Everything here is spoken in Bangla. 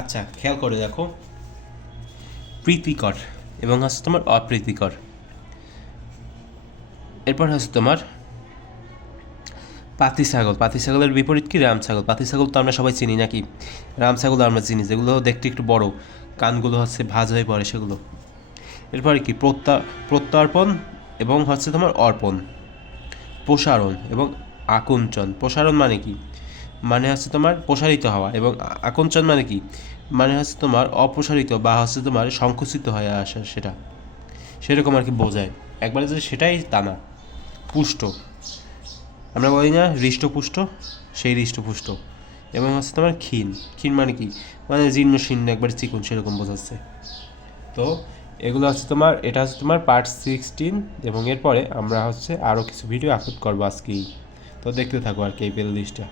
আচ্ছা, খেয়াল করে দেখো, প্রীতিকর এবং হচ্ছে তোমার অপ্রীতিকর। এরপর হচ্ছে তোমার পাতি ছাগল। পাতি ছাগলের বিপরীত কি? রাম ছাগল। পাতি ছাগল তো আমরা সবাই চিনি নাকি? রাম ছাগল আমরা চিনি, যেগুলো দেখতে একটু বড়, কানগুলো হচ্ছে ভাঁজ হয়ে পড়ে সেগুলো। এরপরে কি? প্রত্যর্পণ এবং হচ্ছে তোমার অর্পণ। প্রসারণ এবং আকুঞ্চন। প্রসারণ মানে কি? মানে হচ্ছে তোমার প্রসারিত হওয়া, এবং আকুঞ্চন মানে কি? মানে হচ্ছে তোমার অপ্রসারিত বা হচ্ছে তোমার সংকুচিত হয়ে আসা, সেটা সেরকম আর কি বোঝায়। একবারে যে সেটাই তা না। পুষ্ট, আমরা বলি না হৃষ্টপুষ্ট, সেই হৃষ্টপুষ্ট। এবং হচ্ছে তোমার ক্ষীণ। ক্ষীণ মানে কি? মানে জীর্ণ শীর্ণ, একবার চিকুন, সেরকম বোঝাচ্ছে। তো এগুলো হচ্ছে তোমার, এটা হচ্ছে তোমার পার্ট 16, এবং এরপরে আমরা হচ্ছে আরও কিছু ভিডিও আপলোড করবো আজকেই। তো দেখতে থাকো আর কি এই প্লে লিস্টটা।